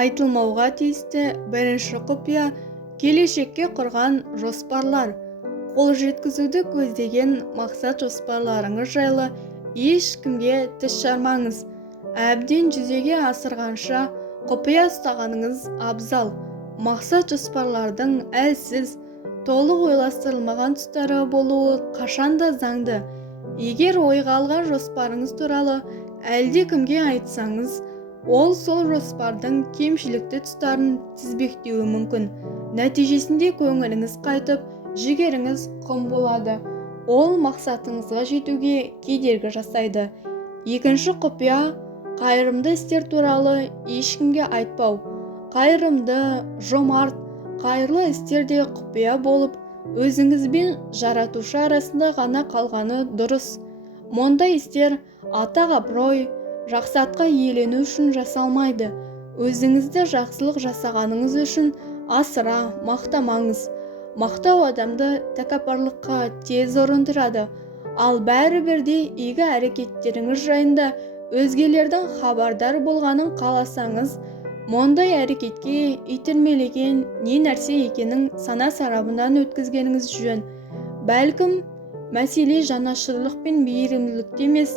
Айтылмауға тиісті бірінші құпия келешекке құрған жоспарлар. Қол жеткізуді көздеген мақсат жоспарларыңыз жайлы ешкімге тіс жармаңыз. Әбден жүзеге асырғанша құпия ұстағаныңыз абзал. Мақсат жоспарлардың әлсіз, толық ойластырылмаған тұстары болуы қашанда заңды. Егер ойға алған жоспарыңыз туралы әлде кімге айтсаңыз, ол сол жоспардың кемшілікті тұстарын тізбектеуі мүмкін. Нәтижесінде көңіліңіз қайтып, жігеріңіз құм болады. Ол мақсатыңызға жетуге кедергі жасайды. Екінші құпия – қайырымды істер туралы ешкімге айтпау. Қайырымды, жомарт, қайырлы істерде құпия болып, өзіңізбен жаратушы арасында ғана қалғаны дұрыс. Мұндай істер атақ-абырой, жақсатқа иелену үшін жасалмайды. Өзіңізді жақсылық жасағаныңыз үшін асыра мақтамаңыз. Мақтау адамды тәкаппарлыққа тез ұрындырады. Ал бәрібір де игі әрекеттеріңіз жайында өзгелердің хабардар болғанын қаласаңыз, мұндай әрекетке итермелеген не нәрсе екенін сана сарабынан өткізгеніңіз жөн. Бәлкім, мәселе жанашырлық пен мейірімділікте емес,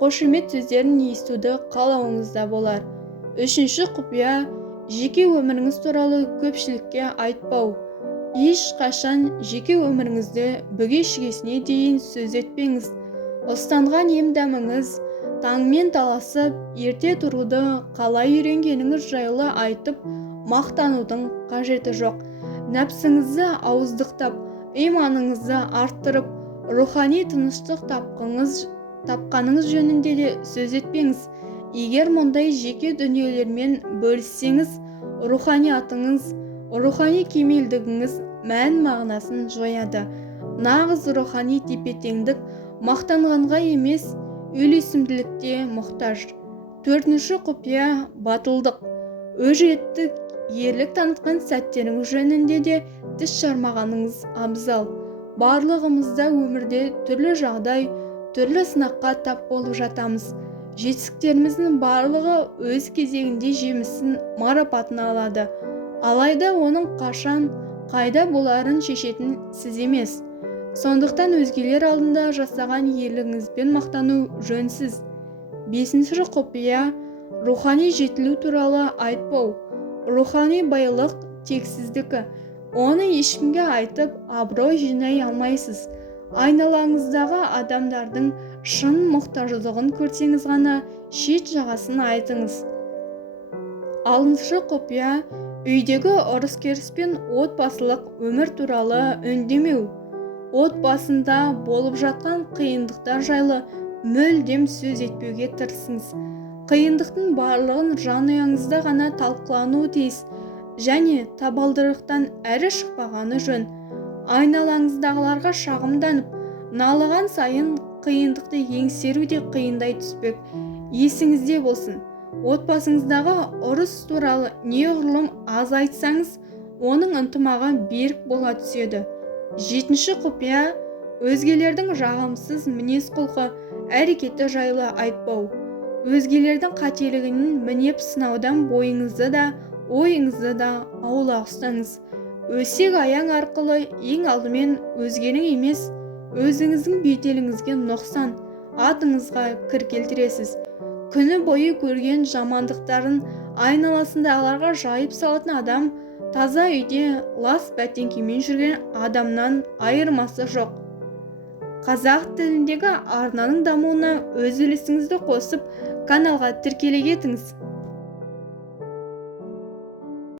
қошемет сөздерін естуді қалауыңызда болар. Үшінші құпия – жеке өміріңіз туралы көпшілікке айтпау. Ешқашан жеке өміріңізді бүге-шігесіне дейін сөз етпеңіз. Ұстанған ем-дәміңіз, таңмен таласып, ерте тұруды қалай үйренгеніңіз жайлы айтып, мақтанудың қажеті жоқ. Нәпсіңізді ауыздықтап, иманыңызды арттырып, рухани тыныштық тапқаныңыз жөнінде де сөз етпеңіз. Егер мұндай жеке дүниелермен бөліссеңіз, руханиятыңыз, рухани кемелдігіңіз мән-мағынасын жояды. Нағыз рухани тепе-теңдік мақтанғанға емес, үйлесімділікте мұқтаж. Төртінші құпия – батылдық. Өжеттік, ерлік танытқан сәттеріңіз жөнінде де тіс жармағаныңыз абзал. Барлығымызда өмірде түрлі жағдай, түрлі сынаққа тап болып жатамыз. Жетістіктеріміздің барлығы өз кезегінде жемісін, марапатын алады. Алайда оның қашан, қайда боларын шешетін сіз емес. Сондықтан өзгелер алдында жасаған ерлігіңізбен мақтану жөнсіз. Бесінші құпия – рухани жетілу туралы айтпау. Рухани байлық тексіздікі. Оны ешкімге айтып, абырой жинай алмайсыз. Айналаңыздағы адамдардың шын мұқтаждығын көрсеңіз ғана шет жағасын айтыңыз. Алтыншы құпия – үйдегі ұрыс-керіс пен отбасылық өмір туралы үндемеу. Отбасында болып жатқан қиындықтар жайлы мүлдем сөз етпеуге тырысыңыз. Қиындықтың барлығын жанұяңызда ғана талқылануы тиіс және табалдырықтан әрі шықпағаны жөн. Айналаңыздағыларға шағымданып, налыған сайын қиындықты еңсеру де қиындай түспек. Есіңізде болсын, отбасыңыздағы ұрыс туралы неғұрлым аз айтсаңыз, оның ынтымағы берік бола түседі. Жетінші құпия – өзгелердің жағымсыз мінез-құлқы, әрекеті жайлы айтпау. Өзгелердің қателігінің мінеп сынаудан бойыңызды да, ойыңызды да аулақ ұстаңыз. Өсек-аяң арқылы ең алдымен өзгенің емес, өзіңіздің беделіңізге нұқсан, атыңызға кір келтіресіз. Күні бойы көрген жамандықтарын айналасындағыларға жайып салатын адам таза үйде лас бәтеңкемен жүрген адамнан айырмасы жоқ. Қазақ тіліндегі арнаның дамуына өз үлесіңізді қосып, каналға тіркеле кетіңіз.